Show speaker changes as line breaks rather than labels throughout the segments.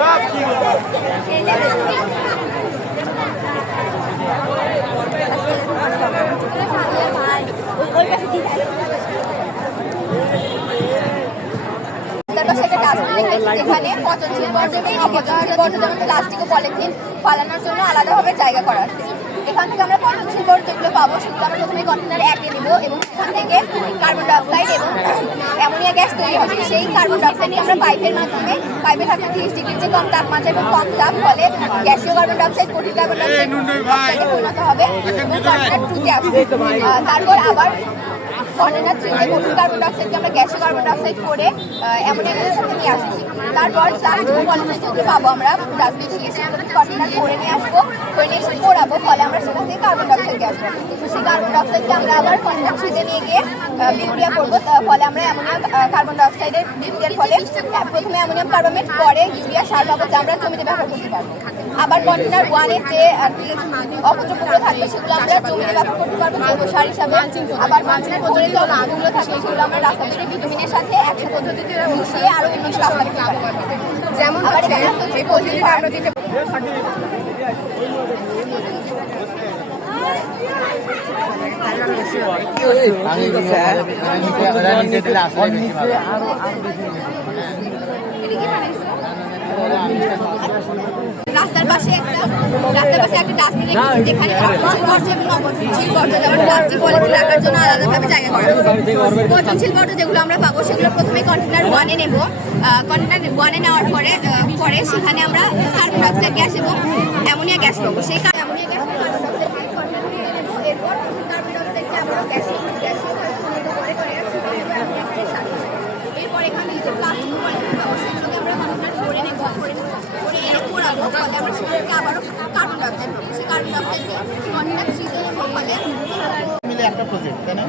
তারপর পচনশীল অপচনশীল বর্জ্য প্লাস্টিক ও পলিথিন ফালানোর জন্য আলাদাভাবে জায়গা করা আছে এখান থেকে আমরা পচনশীল বর্জ্য যেগুলো পাবো সেগুলো আমরা প্রথমে কন্টেনারে একে নিব এবং সেখান থেকে কার্বন ডাইঅক্সাইড এবং অ্যামোনিয়া গ্যাস তৈরি হবে। সেই কার্বন ডাইঅক্সাইডকে আমরা পাইপের মাধ্যমে পাইপে থাকা তিরিশ ডিগ্রির যে কম তাপমাত্রা এবং কম তাপ ফলে গ্যাসীয় কার্বন ডাইঅক্সাইড কঠিন কার্বন ডাইঅক্সাইড অক্সাইডে পরিণত হবে। এবং কন্টেনার টুতে আসবে। তারপর আবার কন্টেনার থ্রিতে কঠিন কার্বন ডাইঅক্সাইডকে আমরা গ্যাসীয় কার্বন ডাইঅক্সাইড করে অ্যামোনিয়া গ্যাসের সাথে নিয়ে আসছি। তারপর পলিথিন যেগুলো পাবো আমরা ডাস্টবিন থেকে সেগুলো কন্টেনার করে নিয়ে আসব। করে নিয়ে এসে পোড়াবো, ফলে আমরা সেখান থেকে কার্বন ডাইঅক্সাইড গ্যাস পাবো সেই কার্বন ডাইঅক্সাইডকে আমরা আবার কন্টেনার থ্রিতে নিয়ে গিয়ে বিক্রিয়া করব। ফলে আমরা অ্যামোনিয়া কার্বন ডাইঅক্সাইডের বিক্রিয়ার ফলে প্রথমে অ্যামোনিয়াম কার্বমেট পরে ইউরিয়া সার পাবো যা আমরা জমিতে ব্যবহার করতে পারব। আবার কন্টেনার ওয়ানের যে আর অপদ্রব্যগুলো থাকবে সেগুলো আমরা জমিতে ব্যবহার করতে পারব জৈব সার হিসাবে। আবার কন্টেনার পরে যে অপদ্রব্যগুলো থাকবে সেগুলো আমরা রাস্তা থেকে ভিটামিনের সাথে একশো পদ্ধতিতে মিশিয়ে আরও উন্নত রাস্তা দিতে পারব। যেমন আবার এখানে হচ্ছে পোলট্রি ফার্ম রাস্তার পাশে একটা রাস্তার পাশে একটা ডাস্টবিন রেখেছি যেখানে পচনশীল বর্জ্য এবং অপচনশীল বর্জ্য যেমন প্লাস্টিক পলিথিন রাখার জন্য আলাদাভাবে জায়গা করা পচনশীল বর্জ্য যেগুলো আমরা পাবো সেগুলো প্রথমে কন্টেনার ওয়ানে নেব। কন্টেনার ওয়ানে নেওয়ার পরে পরে সেখানে আমরা কার্বন ডাইঅক্সাইড গ্যাস এবং অ্যামোনিয়া গ্যাস পাবো। সেই অ্যামোনিয়া গ্যাস কার্বন আবারও গ্যাসে গ্যাসীয় পরিণত করে করে সেটা নেব অ্যামোনিয়া গ্যাসের সাথে এরপর এখানে যে প্লাস্টিক পলিথিন পাবো সেগুলোকে আমরা কন্টেনার করে নেব করে নেব করে এনে পোড়াবো ফলে আমরা সেটাকে আবারও কার্বন ডাইঅক্সাইড পাবো সেই কার্বন ডাইঅক্সাইডকে কন্টেনার থ্রিতে নেব ফলে
মিলে একটা প্রজেক্ট তাই না?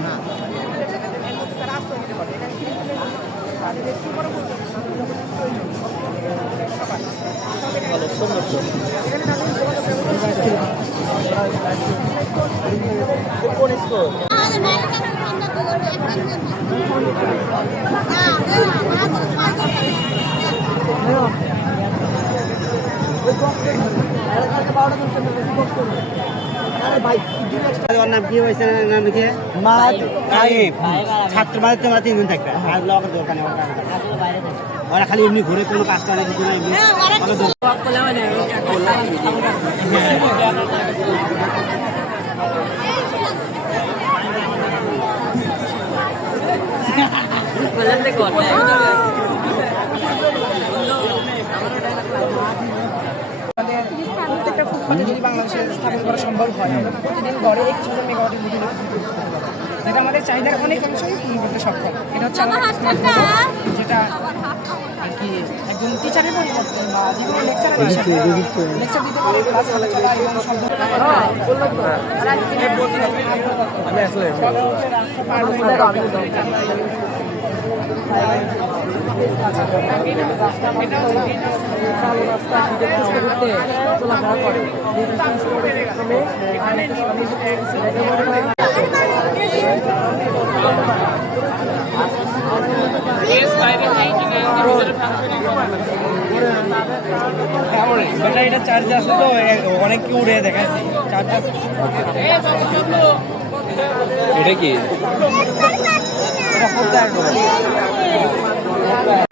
ওর নাম কি হয়েছে নাম লিখে ছাত্র মাঝে তোমরা তিনজন থাকবে আর লোক দোকানে ওর খালি এমনি ঘুরে কোনো কাজ করে কিছু না এমনি ওরা দোকান-
প্রত্যেকটা ফুটপাতে যদি বাংলাদেশে স্থাপন করা সম্ভব হয় আমরা প্রতিদিন গড়ে একত্রিশ হাজার মেগাওয়াটের বিদ্যুৎ উৎপাদন করতে পারব। যেটা আমাদের চাহিদার অনেকাংশই পূরণ করতে সক্ষম এটা হচ্ছে আমাদের যেটা আর কি একজন টিচারের পরিবর্তে বা যে কোনো লেকচারের লেকচার দিতে পারে ক্লাস ভালো চলা এবং শব্দ
ব্যাটারিটা চার্জ আছে তো অনেক কি? উড়ে দেখাচ্ছি চার্জ আছে
এটা কি
ঘটনা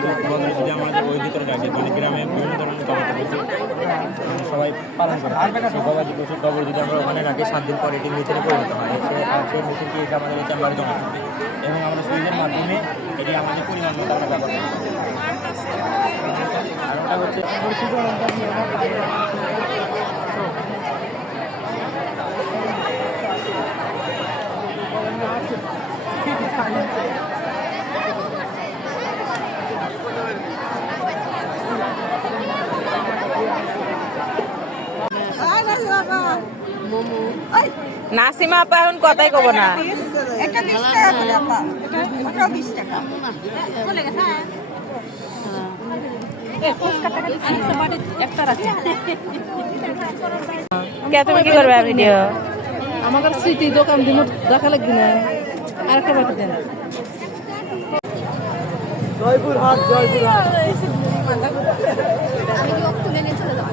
আমাদের ওই ভিতরে মানে গ্রামে বিভিন্ন ধরনের সবাই পালন করে পশুর খবর যদি আমরা ওখানে রাখি সাত দিন পরে এটির মিথিনে পরিণত হয় এবং আমরা সুইচের মাধ্যমে এটি আমাদের পরিমাণ মতো আমরা ব্যবহার করতে আর ওটা হচ্ছে
নাসিমা আপা এখন কথাই কব না। কে তুমি কি করবে ভিডিও
আমাদের স্মৃতি দোকান দিন দেখা লাগবে না। আর একটা বাটি দেন।
জয়পুর হাট জয়পুর হাট
আমি কি তুলে নিয়ে চলে যাব